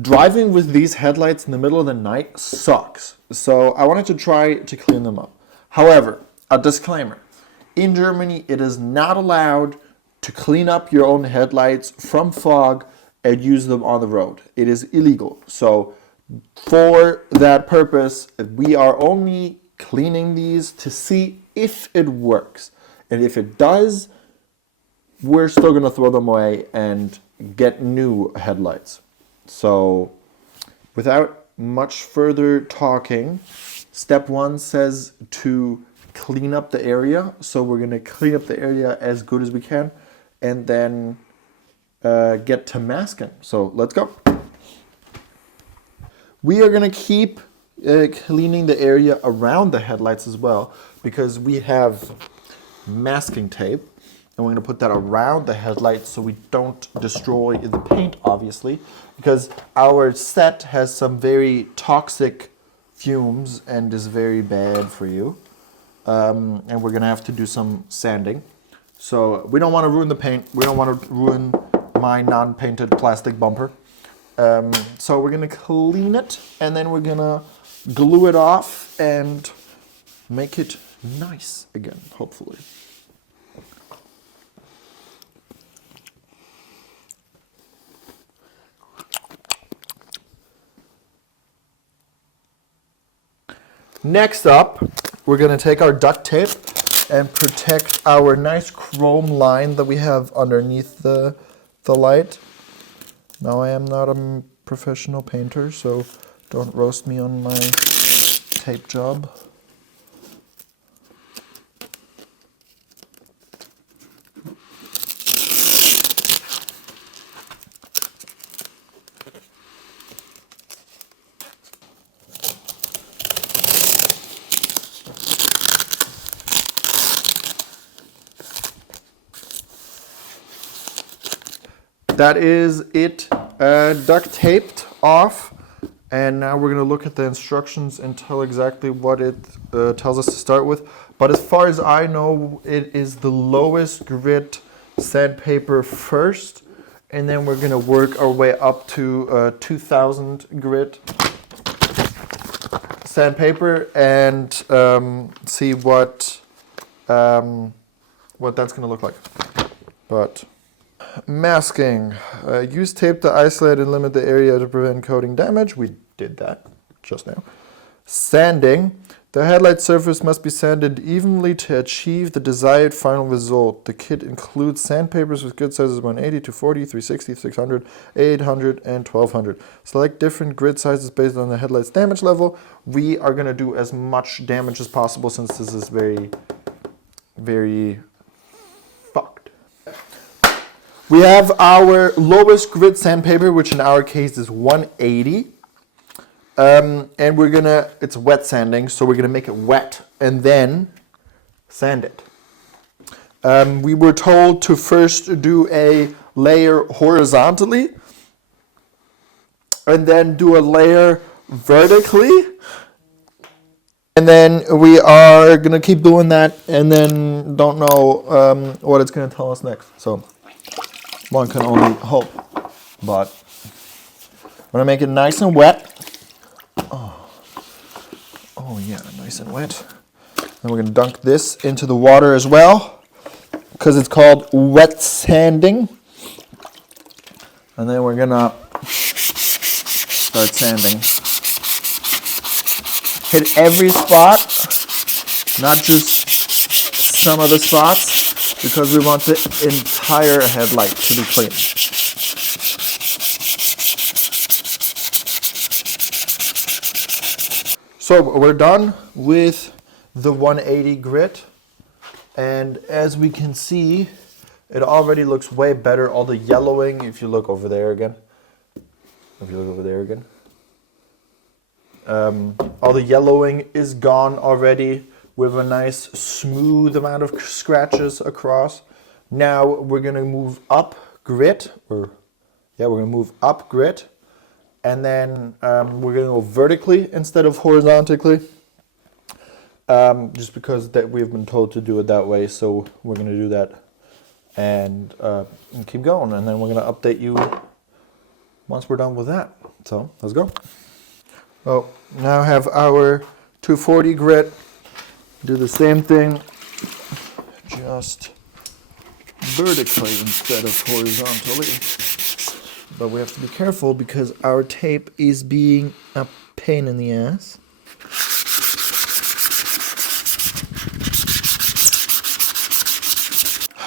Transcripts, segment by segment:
Driving with these headlights in the middle of the night sucks. So I wanted to try to clean them up. However, a disclaimer. In Germany, it is not allowed to clean up your own headlights from fog and use them on the road. It is illegal. So for that purpose, we are only cleaning these to see if it works. And if it does, we're still going to throw them away and get new headlights. So without much further talking, step 1 says to clean up the area. So we're going to clean up the area as good as we can and then get to masking. So let's go. We are going to keep cleaning the area around the headlights as well because we have masking tape. And we're going to put that around the headlights so we don't destroy the paint, obviously, because our set has some very toxic fumes and is very bad for you. And we're going to have to do some sanding. So we don't want to ruin the paint. We don't want to ruin my non-painted plastic bumper. So we're going to clean it and then we're going to glue it off and make it nice again, hopefully. Next up, we're going to take our duct tape and protect our nice chrome line that we have underneath the light. Now I am not a professional painter, so don't roast me on my tape job. That is it duct taped off, and now we're going to look at the instructions and tell exactly what it tells us to start with. But as far as I know, it is the lowest grit sandpaper first, and then we're going to work our way up to 2000 grit sandpaper and see what that's going to look like. But masking. Use tape to isolate and limit the area to prevent coating damage. We did that just now. Sanding. The headlight surface must be sanded evenly to achieve the desired final result. The kit includes sandpapers with grit sizes 180, 240, 360, 600, 800, and 1200. Select different grit sizes based on the headlight's damage level. We are going to do as much damage as possible since this is very, very fucked. We have our lowest grit sandpaper, which in our case is 180. And we're gonna, it's wet sanding, so we're gonna make it wet and then sand it. We were told to first do a layer horizontally and then do a layer vertically. And then we are gonna keep doing that and then don't know what it's gonna tell us next. So one can only hope, but I'm gonna make it nice and wet. Oh yeah, nice and wet. Then we're gonna dunk this into the water as well, because it's called wet sanding. And then we're gonna start sanding. Hit every spot, not just some of the spots, because we want the entire headlight to be clean. So we're done with the 180 grit, and as we can see, it already looks way better. All the yellowing, if you look over there again, all the yellowing is gone already with a nice smooth amount of scratches across. Now we're gonna move up grit, and then we're going to go vertically instead of horizontally, just because that we've been told to do it that way. So we're going to do that and keep going. And then we're going to update you once we're done with that. So let's go. Oh, now have our 240 grit. Do the same thing, just vertically instead of horizontally. But we have to be careful because our tape is being a pain in the ass.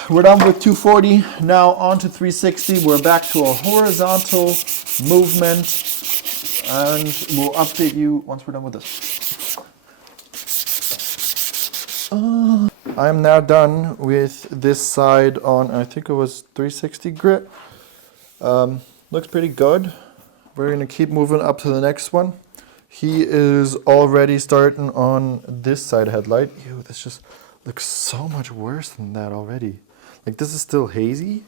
We're done with 240. Now on to 360. We're back to a horizontal movement. And we'll update you once we're done with this. I'm now done with this side on, I think it was 360 grit. Looks pretty good. We're going to keep moving up to the next one. He is already starting on this side headlight. Ew, this just looks so much worse than that already. Like, this is still hazy,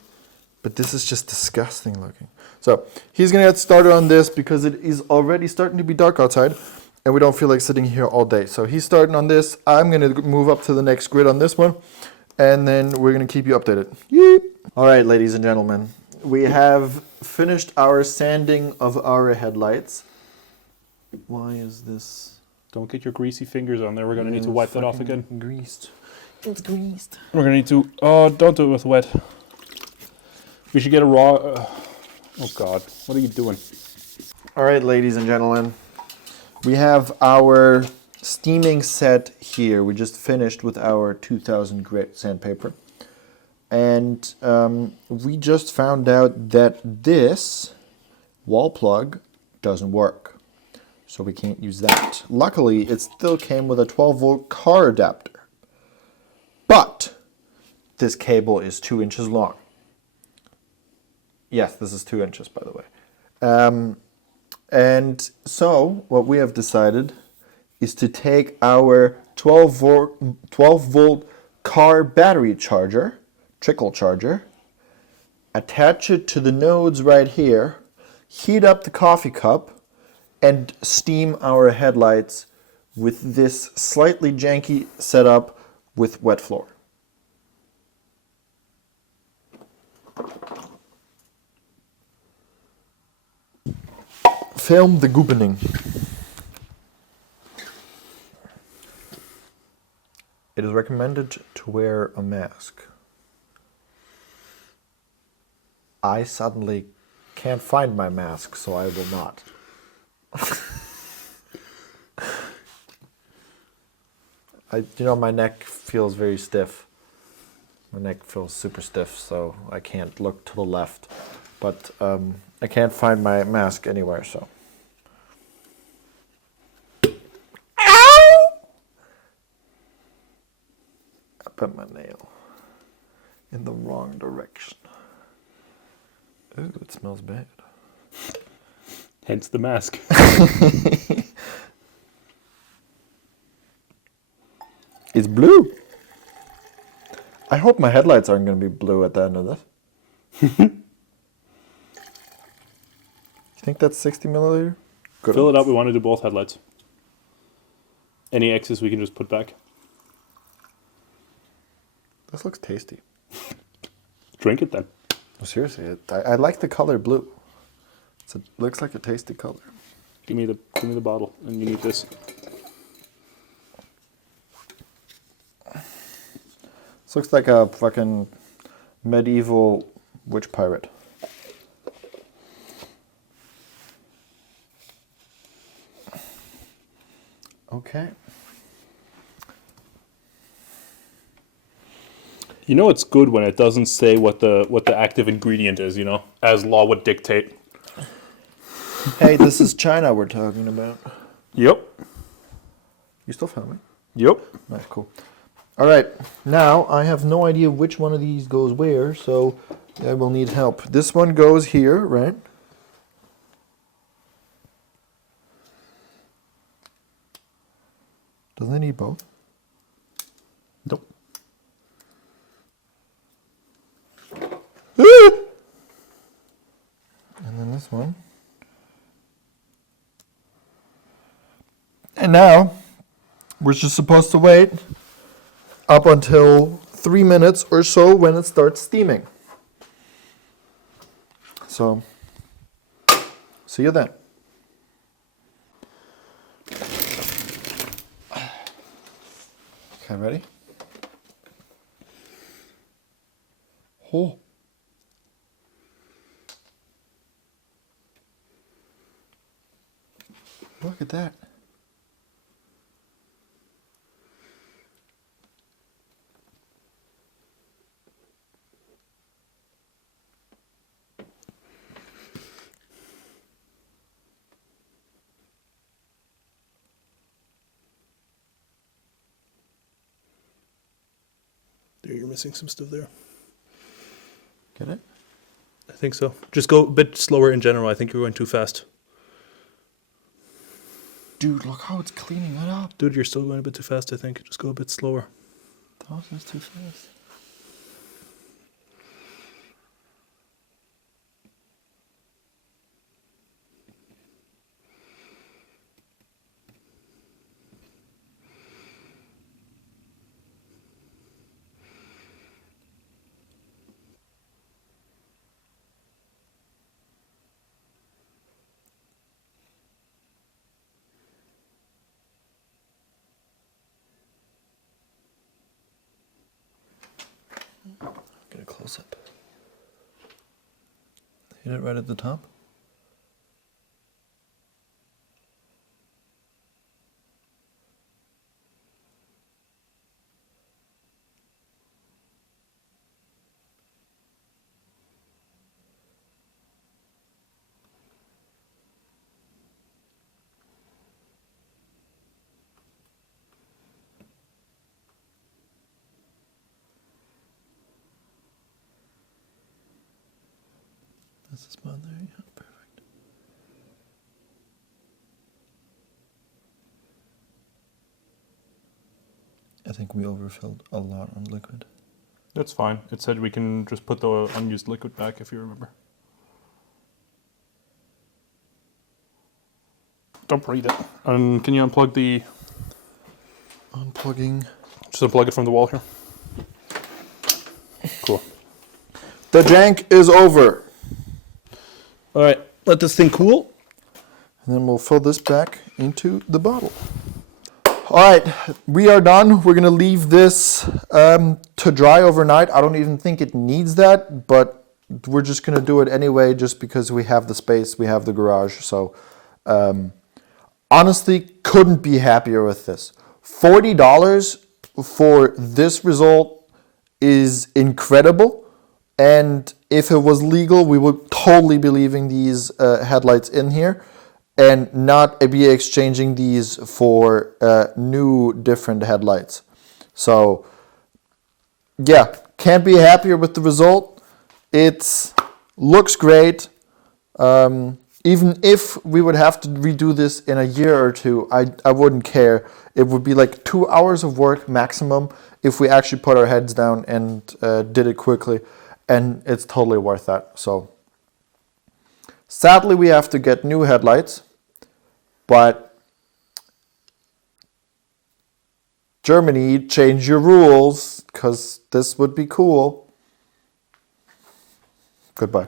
but this is just disgusting looking. So he's going to get started on this because it is already starting to be dark outside and we don't feel like sitting here all day. So he's starting on this. I'm going to move up to the next grid on this one, and then we're going to keep you updated. Yeep. All right, ladies and gentlemen, we have finished our sanding of our headlights. Why is this? Don't get your greasy fingers on there. We're going to need to wipe that off again. Greased. It's greased. We're going to need to... Oh, don't do it with wet. We should get a raw... oh, God. What are you doing? All right, ladies and gentlemen. We have our steaming set here. We just finished with our 2000 grit sandpaper. And we just found out that this wall plug doesn't work. So we can't use that. Luckily, it still came with a 12-volt car adapter. But this cable is 2 inches long. Yes, this is 2 inches, by the way. And so what we have decided is to take our 12 volt car battery charger, trickle charger, attach it to the nodes right here, heat up the coffee cup, and steam our headlights with this slightly janky setup with wet floor. Film the goopening. It is recommended to wear a mask. I suddenly can't find my mask, so I will not. My neck feels very stiff. My neck feels super stiff, so I can't look to the left. But I can't find my mask anywhere, so. Ow! I put my nail in the wrong direction. Ooh, it smells bad. Hence the mask. It's blue. I hope my headlights aren't going to be blue at the end of this. You think that's 60 milliliter? Good. Fill it up. We want to do both headlights. Any excess we can just put back. This looks tasty. Drink it then. Oh, seriously, I like the color blue. It looks like a tasty color. Give me the bottle, and you need this. This looks like a fucking medieval witch pirate. Okay. You know it's good when it doesn't say what the active ingredient is, as law would dictate. Hey, this is China we're talking about. Yep. You still filming? Yep. Nice, cool. All right, now I have no idea which one of these goes where, so I will need help. This one goes here, right? Doesn't it need both? Nope. And then this one. And now, we're just supposed to wait up until 3 minutes or so when it starts steaming. So, See you then. Okay, ready? Oh. Look at that. There, you're missing some stuff there. Get it? I think so. Just go a bit slower in general. I think you're going too fast. Dude, look how it's cleaning it up. Dude, you're still going a bit too fast, I think. Just go a bit slower. That was too fast. Get a close up. Hit it right at the top. That's the spot there, yeah, perfect. I think we overfilled a lot on liquid. That's fine. It said we can just put the unused liquid back if you remember. Don't breathe it. And can you unplug the... Unplugging. Just unplug it from the wall here. Cool. The jank is over. All right, let this thing cool. And then we'll fill this back into the bottle. All right, we are done. We're gonna leave this to dry overnight. I don't even think it needs that, but we're just gonna do it anyway, just because we have the space, we have the garage. So honestly, couldn't be happier with this. $40 for this result is incredible. And if it was legal, we would totally be leaving these headlights in here and not be exchanging these for new different headlights. So yeah, can't be happier with the result. It looks great. Even if we would have to redo this in a year or two, I wouldn't care. It would be like 2 hours of work maximum if we actually put our heads down and did it quickly. And it's totally worth that. So sadly, we have to get new headlights, but Germany, change your rules, because this would be cool. Goodbye.